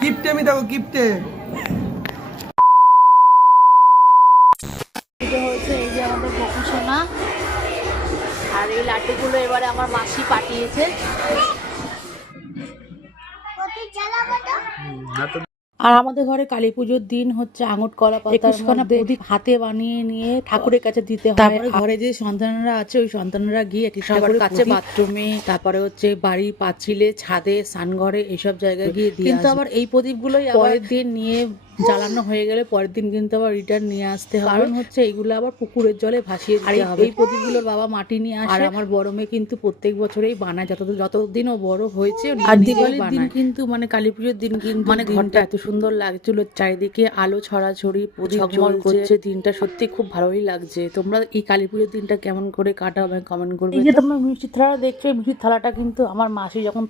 কিপটে আমি দেখো কিপটে। হয়েছে এই যে আমাদের বকু সোনা, আর এই লাড্ডুগুলো এবারে আমার মাসি পাঠিয়েছে। আর আমাদের ঘরে কালী পুজোর দিন হচ্ছে আঙুর কলা পাতার মধ্যে প্রদীপ হাতে বানিয়ে নিয়ে ঠাকুরের কাছে দিতে হয়। তারপরে ঘরে যে সন্তানরা আছে ওই সন্তানরা গিয়ে সবার কাছে বাথরুমে, তারপরে হচ্ছে বাড়ির পাঁচিলে, ছাদে, স্নানঘরে এইসব জায়গায় গিয়ে দিয়ে কিন্তু আবার এই প্রদীপগুলোই পরের দিন নিয়ে জ্বালানো হয়ে গেলে পরের দিন কিন্তু আবার রিটার্ন নিয়ে আসতে হবে, কারণ হচ্ছে এইগুলো আবার পুকুরের জলে ভাসিয়ে দিতে হবে। এই প্রদীপগুলোর বাবা মাটি নিয়ে আসে, আর আমার বড় মেয়ে কিন্তু প্রত্যেক বছরেই বানায়, যতদিন ও বড় হয়েছে। আর দিওয়ালির দিন কিন্তু মানে কালী পুজোর দিন কিন্তু মানে ঘরটা এত সুন্দর লাগছিল, চারিদিকে আলো ছড়াছড়ি, প্রদীপ জ্বলছে, দিনটা সত্যি খুব ভালোই লাগছে। তোমরা এই কালী পুজোর দিনটা কেমন করে কাটাও কমেন্ট করবে। এই যে তোমরা মিষ্টির থালা দেখছো, মিষ্টির থালাটা কিন্তু আমার মাসি যখন